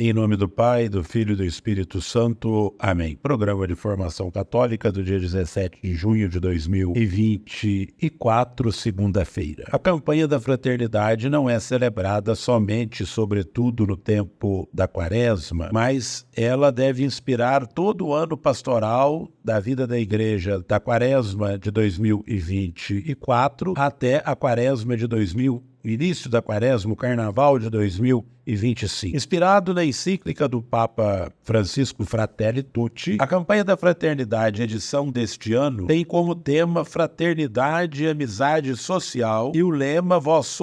Em nome do Pai, do Filho e do Espírito Santo. Amém. Programa de Formação Católica do dia 17 de junho de 2024, segunda-feira. A campanha da fraternidade não é celebrada somente, sobretudo, no tempo da Quaresma, mas ela deve inspirar todo o ano pastoral da vida da Igreja da Quaresma de 2024 até a Quaresma de início da Quaresma, o Carnaval de 2025. Inspirado na encíclica do Papa Francisco Fratelli Tutti, a campanha da fraternidade, edição deste ano, tem como tema Fraternidade e Amizade Social e o lema Vós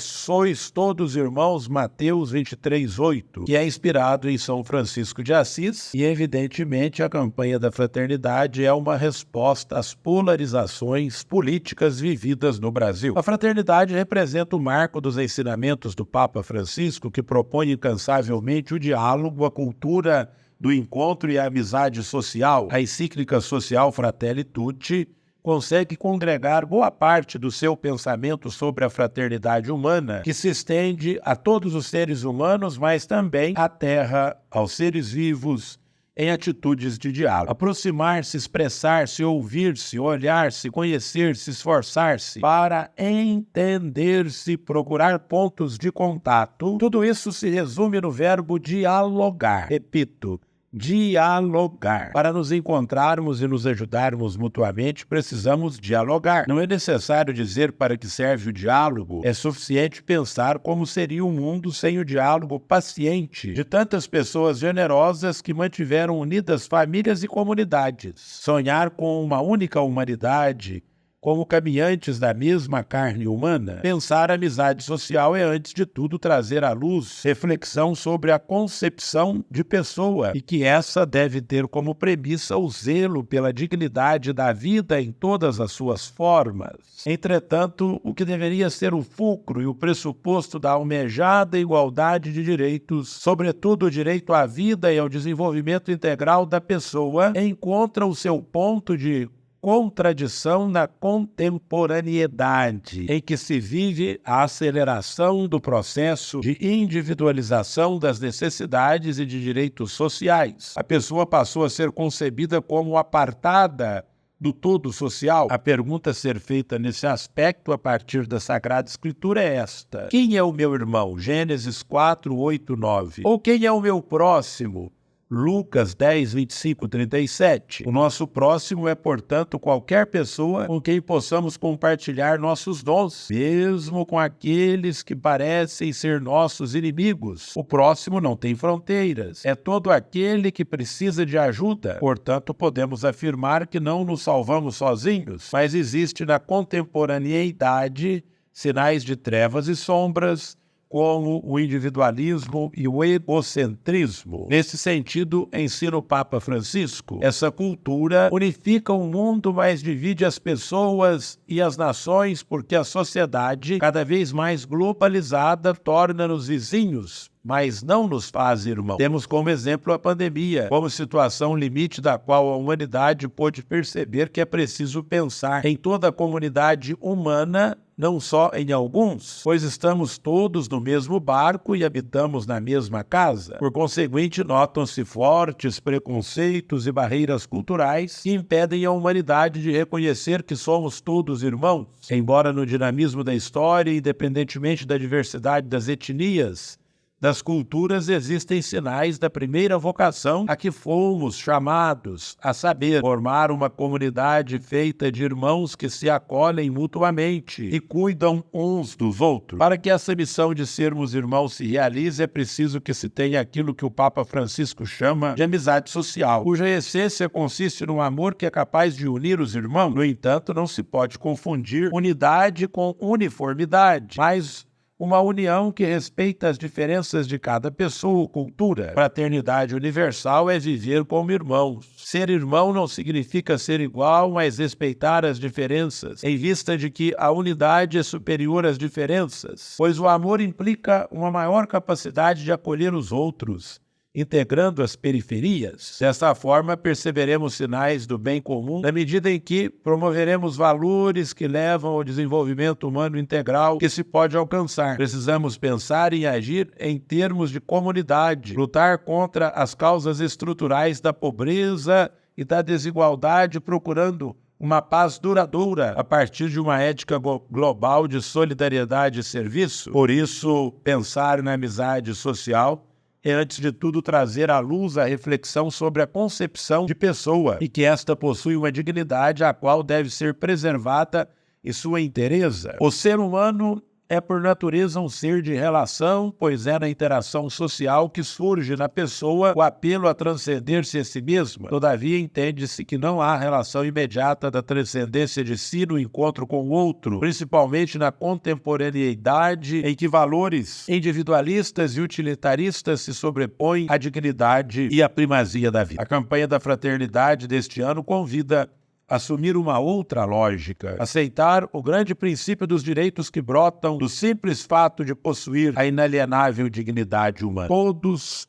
sois todos irmãos, Mateus 23:8, que é inspirado em São Francisco de Assis e, evidentemente, a campanha da fraternidade é uma resposta às polarizações políticas vividas no Brasil. A fraternidade representa o marco dos ensinamentos do Papa Francisco, que propõe incansavelmente o diálogo, a cultura do encontro e a amizade social. A encíclica social Fratelli Tutti consegue congregar boa parte do seu pensamento sobre a fraternidade humana, que se estende a todos os seres humanos, mas também à terra, aos seres vivos, em atitudes de diálogo. Aproximar-se, expressar-se, ouvir-se, olhar-se, conhecer-se, esforçar-se para entender-se, procurar pontos de contato. Tudo isso se resume no verbo dialogar. Repito, dialogar. Para nos encontrarmos e nos ajudarmos mutuamente, precisamos dialogar. Não é necessário dizer para que serve o diálogo, é suficiente pensar como seria o mundo sem o diálogo paciente de tantas pessoas generosas que mantiveram unidas famílias e comunidades. Sonhar com uma única humanidade, como caminhantes da mesma carne humana, pensar a amizade social é, antes de tudo, trazer à luz reflexão sobre a concepção de pessoa e que essa deve ter como premissa o zelo pela dignidade da vida em todas as suas formas. Entretanto, o que deveria ser o fulcro e o pressuposto da almejada igualdade de direitos, sobretudo o direito à vida e ao desenvolvimento integral da pessoa, encontra o seu ponto de contradição na contemporaneidade, em que se vive a aceleração do processo de individualização das necessidades e de direitos sociais. A pessoa passou a ser concebida como apartada do todo social. A pergunta a ser feita nesse aspecto a partir da Sagrada Escritura é esta: quem é o meu irmão? Gênesis 4, 8, 9. Ou quem é o meu próximo? Lucas 10, 25, 37. O nosso próximo é, portanto, qualquer pessoa com quem possamos compartilhar nossos dons, mesmo com aqueles que parecem ser nossos inimigos. O próximo não tem fronteiras, é todo aquele que precisa de ajuda. Portanto, podemos afirmar que não nos salvamos sozinhos, mas existe na contemporaneidade sinais de trevas e sombras, como o individualismo e o egocentrismo. Nesse sentido, ensina o Papa Francisco, essa cultura unifica o mundo, mas divide as pessoas e as nações, porque a sociedade, cada vez mais globalizada, torna-nos vizinhos, mas não nos faz irmãos. Temos como exemplo a pandemia, como situação limite da qual a humanidade pôde perceber que é preciso pensar em toda a comunidade humana, não só em alguns, pois estamos todos no mesmo barco e habitamos na mesma casa. Por conseguinte, notam-se fortes preconceitos e barreiras culturais que impedem a humanidade de reconhecer que somos todos irmãos. Embora no dinamismo da história, independentemente da diversidade das etnias, das culturas, existem sinais da primeira vocação a que fomos chamados, a saber, formar uma comunidade feita de irmãos que se acolhem mutuamente e cuidam uns dos outros. Para que essa missão de sermos irmãos se realize, é preciso que se tenha aquilo que o Papa Francisco chama de amizade social, cuja essência consiste no amor que é capaz de unir os irmãos. No entanto, não se pode confundir unidade com uniformidade, mas uma união que respeita as diferenças de cada pessoa ou cultura. Fraternidade universal é viver como irmãos. Ser irmão não significa ser igual, mas respeitar as diferenças, em vista de que a unidade é superior às diferenças, pois o amor implica uma maior capacidade de acolher os outros integrando as periferias. Dessa forma, perceberemos sinais do bem comum na medida em que promoveremos valores que levam ao desenvolvimento humano integral que se pode alcançar. Precisamos pensar e agir em termos de comunidade, lutar contra as causas estruturais da pobreza e da desigualdade, procurando uma paz duradoura a partir de uma ética global de solidariedade e serviço. Por isso, pensar na amizade social é, antes de tudo, trazer à luz a reflexão sobre a concepção de pessoa e que esta possui uma dignidade a qual deve ser preservada e sua inteireza. O ser humano é por natureza um ser de relação, pois é na interação social que surge na pessoa o apelo a transcender-se a si mesma. Todavia, entende-se que não há relação imediata da transcendência de si no encontro com o outro, principalmente na contemporaneidade em que valores individualistas e utilitaristas se sobrepõem à dignidade e à primazia da vida. A campanha da fraternidade deste ano convida assumir uma outra lógica, aceitar o grande princípio dos direitos que brotam do simples fato de possuir a inalienável dignidade humana. Todos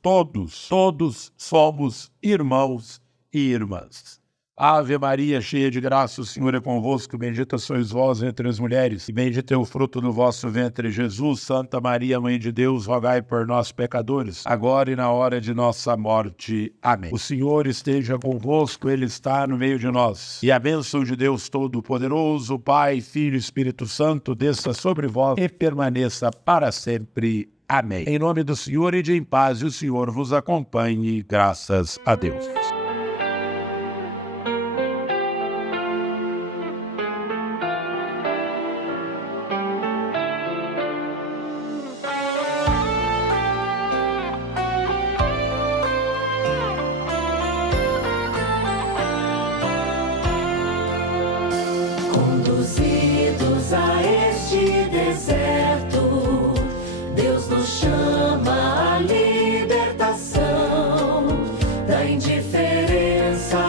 somos irmãos e irmãs. Ave Maria, cheia de graça, o Senhor é convosco, bendita sois vós entre as mulheres, e bendito é o fruto do vosso ventre, Jesus. Santa Maria, Mãe de Deus, rogai por nós, pecadores, agora e na hora de nossa morte. Amém. O Senhor esteja convosco, Ele está no meio de nós. E a bênção de Deus Todo-Poderoso, Pai, Filho e Espírito Santo, desça sobre vós e permaneça para sempre. Amém. Em nome do Senhor e de em paz, e o Senhor vos acompanhe, graças a Deus. Conduzidos a este deserto, Deus nos chama à libertação da indiferença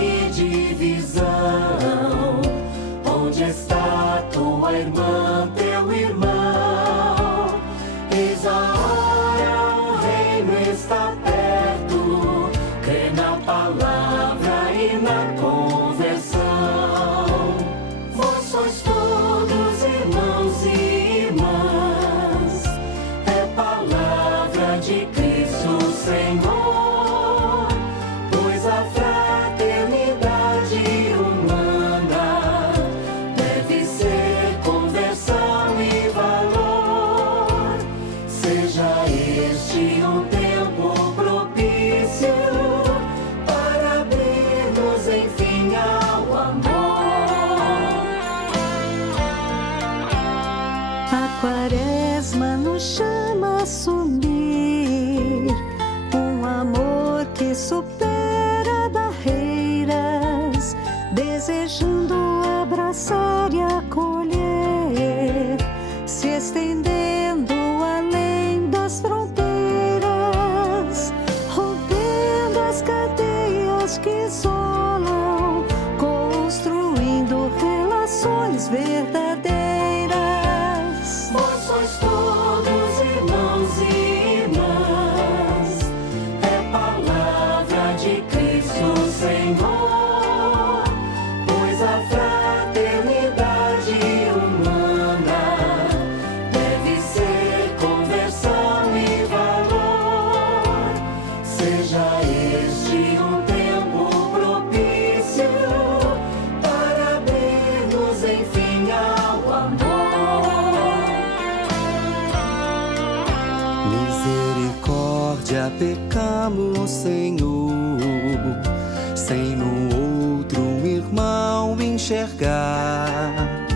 e divisão. Onde está tua irmã, teu irmão? Eis a hora, o reino está perto. Crê na palavra e na conversão. Sois todos irmãos e irmãs, é palavra de Cristo Senhor, pois a fraternidade humana deve ser conversão e valor. Seja este um tempo propício para abrir-nos enfim ao amor. A Quaresma nos chama a assumir um amor que supera barreiras, desejando abraçar e acolher, se estendendo além das fronteiras, rompendo as cadeias que isolam, construindo relações verdadeiras. Vós sois todos irmãos e irmãs, é palavra de Cristo Senhor, pois a fraternidade humana deve ser conversão e valor. Seja este um tempo propício para abrir-nos enfim ao amor. Misericórdia, pecamos, Senhor, sem no outro um irmão enxergar,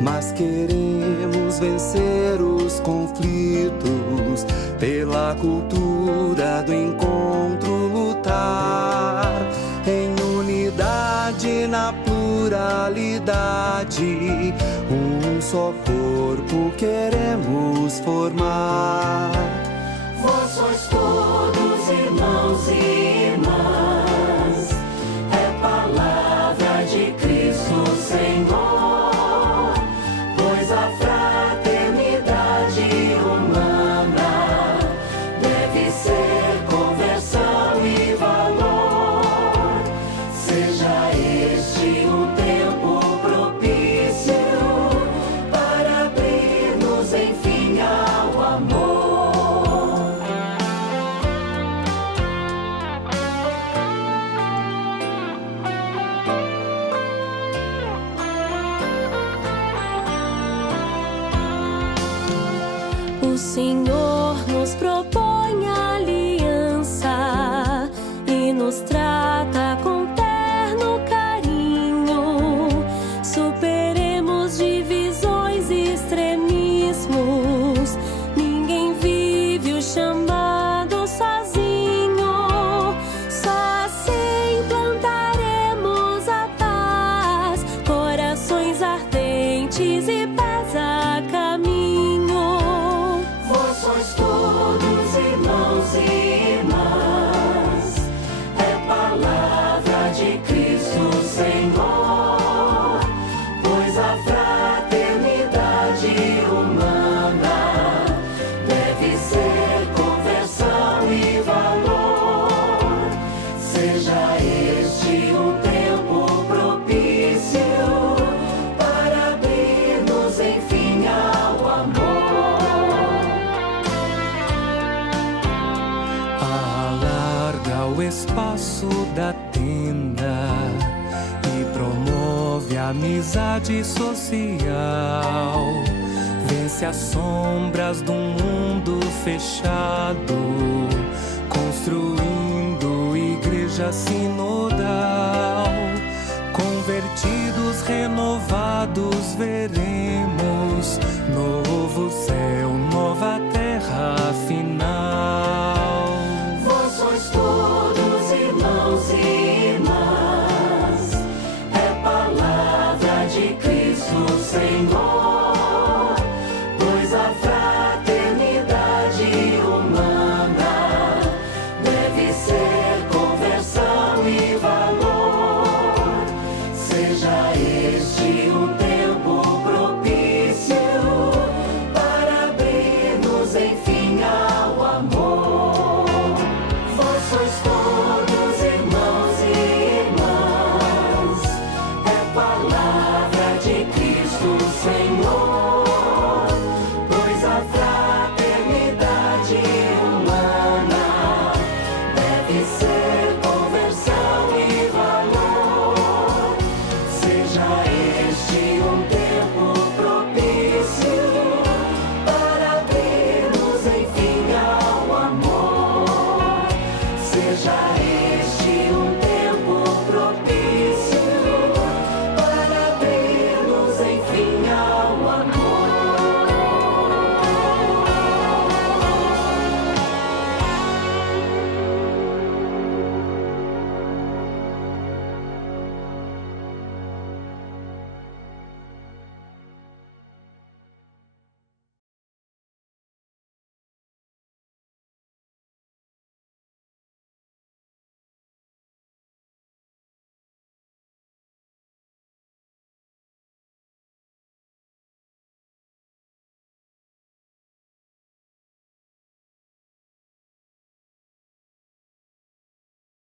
mas queremos vencer os conflitos, pela cultura do encontro lutar, em unidade na pluralidade, um só corpo queremos formar. Vós sois todos irmãos e irmãs, é palavra de Cristo Senhor, pois a fraternidade humana deve ser convertida. o espaço da tenda e promove a amizade social. Vence as sombras do mundo fechado, construindo igreja sinodal.